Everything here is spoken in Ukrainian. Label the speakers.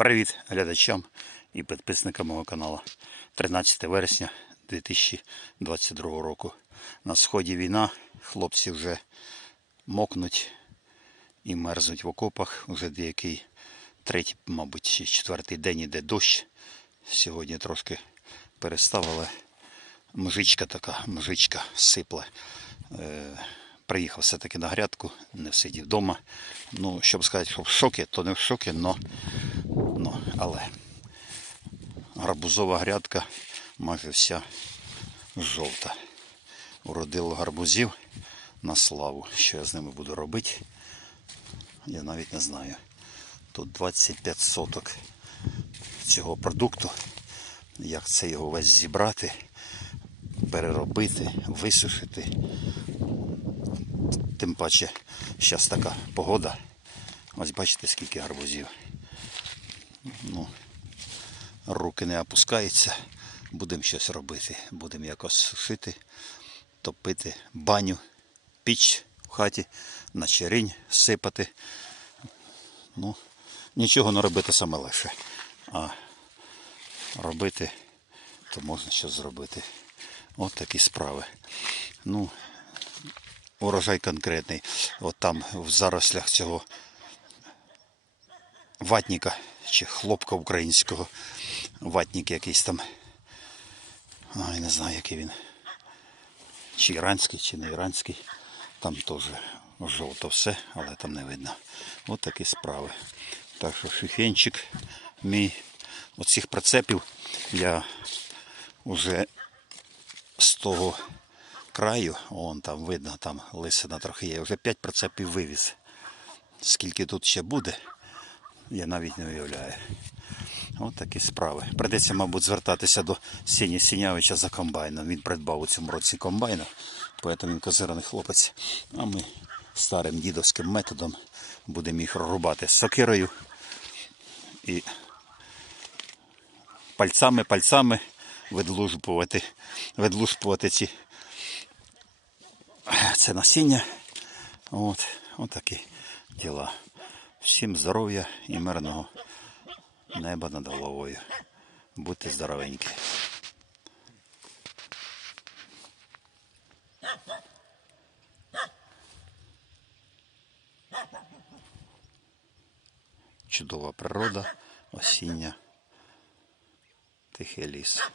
Speaker 1: Привіт глядачам і підписникам мого каналу. 13 вересня 2022 року. На сході війна, хлопці вже мокнуть і мерзнуть в окопах. Уже деякий третій, мабуть, чи четвертий день іде дощ. Сьогодні трошки перестав, але мжичка така, мжичка сипла. Е, приїхав все-таки на грядку, не сидів вдома. Ну, щоб сказати, що в шокі, то не в шокі, но, но, але гарбузова грядка майже вся жовта. Уродило гарбузів на славу. Що я з ними буду робити, я навіть не знаю. Тут 25 соток цього продукту. Як це його весь зібрати, переробити, висушити. Тим паче, зараз така погода. Ось бачите, скільки гарбузів. Ну, руки не опускаються. Будемо щось робити. Будемо якось сушити, топити баню, піч в хаті, на черінь сипати. Ну, нічого не робити саме легше. А робити, то можна щось зробити. От такі справи. Ну, урожай конкретний. От там в зарослях цього ватника чи хлопка українського. Ватник якийсь там. Ай, не знаю, який він. Чи іранський, чи не іранський. Там теж жовто все, але там не видно. От такі справи. Так що шифенчик мій оцих прицепів я вже з того краю, вон там видно, там лисина трохи є. Вже 5 прицепів вивіз. Скільки тут ще буде, я навіть не уявляю. От такі справи. Придеться, мабуть, звертатися до Сіні Сінявича за комбайном. Він придбав у цьому році комбайна, тому він козирний хлопець. А ми старим дідовським методом будемо їх рубати сокирою і пальцями, пальцями видлужпувати, видлужпувати ці це насіння. От, от такі діла. Всім здоров'я і мирного неба над головою. Будьте здоровенькі. Чудова природа, осіння, тихий ліс.